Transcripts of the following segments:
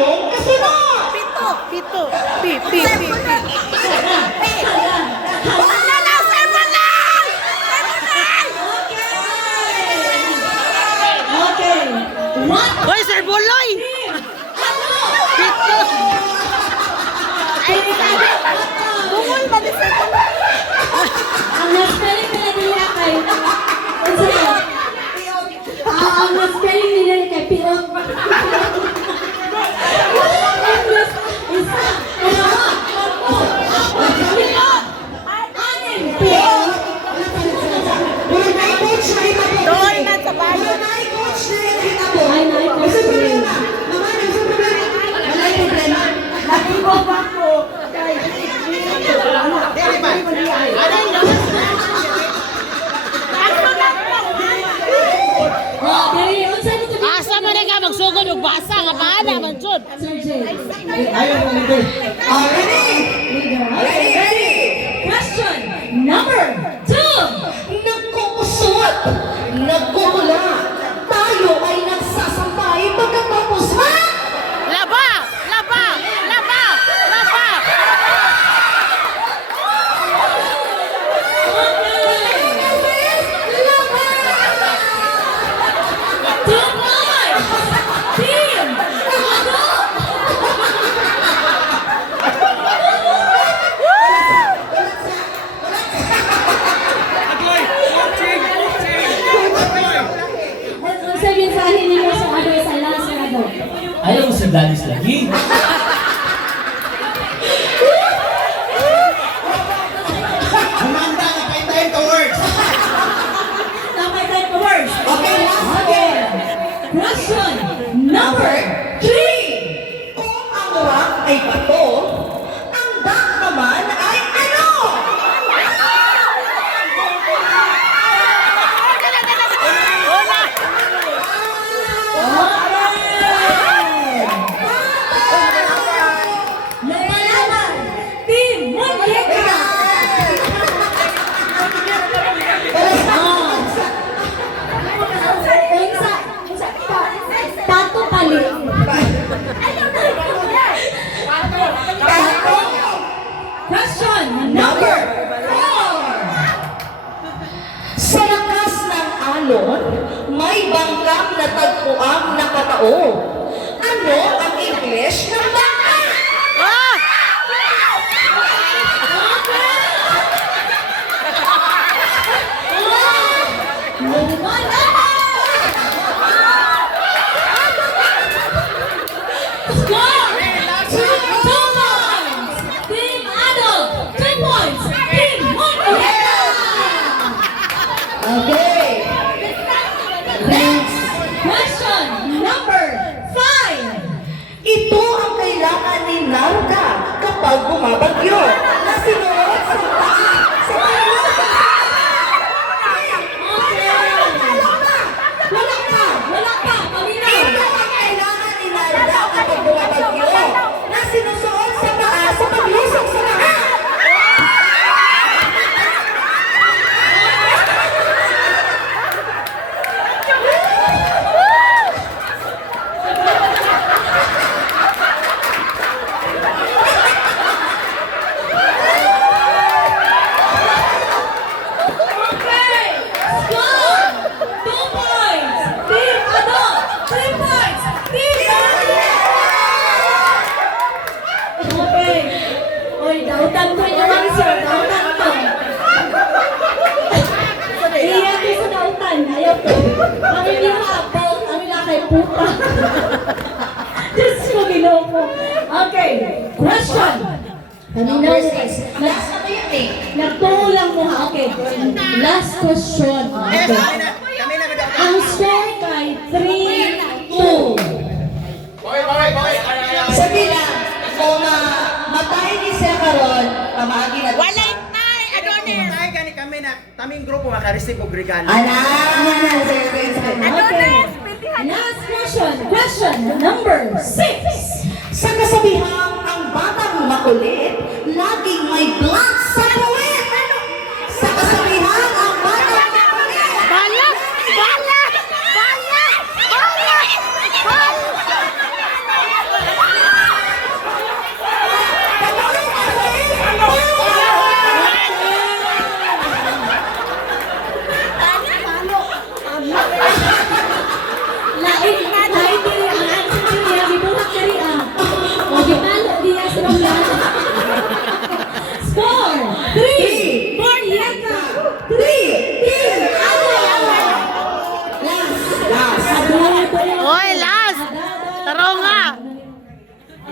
iyong kasunod? Pito. Pito. Pi. Wala lang, sermon lang! Okay. What? Hoy, Sir Buloy! Pito. Ay, bungol ba ni Sir Buloy? Ang na-spelling nila nila kay... Ang na-spelling nila kay Piot. Doon na sa bayo. Nakigo ba ko? Asa man nga magsugod og basa nga paana man jud. Ready? Question number 2. Nagkukusot, nagkukula, tayo ay nagsasampay pagkatapos ha? Laba! Laba! Laba! Laba! Sabihin sa akin ninyo sa ano sa last na daw. Ayaw mo sa dalis lagi. Humanda na pa tayo to words. Tapay tayo pa words. Okay, last Okay. Question number 3. Kung ang rock ay bato, ang duck naman ay ano? Una! Napalaman, Team Muñeca! Tato pali. Question number 4. Sa lakas ng alon, may bangkang natagpuang nakatao. Ano ang English ng bangka? Ah! Okay. Next. Question number 5. Ito ang kailangan ni Narda kapag bumabagyo. Nasinuot sa paa. Sa paa. Wala pa, paminaw. Ito ang kailangan ni Narda kapag bumabagyo. Na sinusuot sa paa sa paglusok sa paa. Okay. Score. 2 points. Team Ado. 3 points. Team Okay. Oy, dautan ko yung answer. Dautan ko. Iya ko sa dautan. Ayaw ko. Kami niyo apple. Kami na kay puta. Diyos ko, ginoko. Okay. Question. Kanina Last na to yun eh. nagtulang mo ha. Okay. Last question. Okay. Kami na daw. Ang score kay 3-2. Sabi lang, kung matay ni Sir Caron, pamagi na. Walay tay, Adonis! Ay, gani kami na, taming grupo makareceive og regalo. Anak! Okay. Last question. Question number 6. Sa kasabihang ang batang makulit, laging may black sa puwet. Sa kasabihang ang batang makulit. Balat! Balat! Balat! Balat! Balat!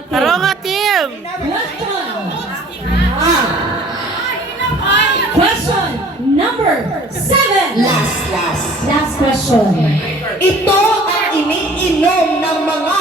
Taronga team! Question number 7. Last. Last question. Ito ang iniinom ng mga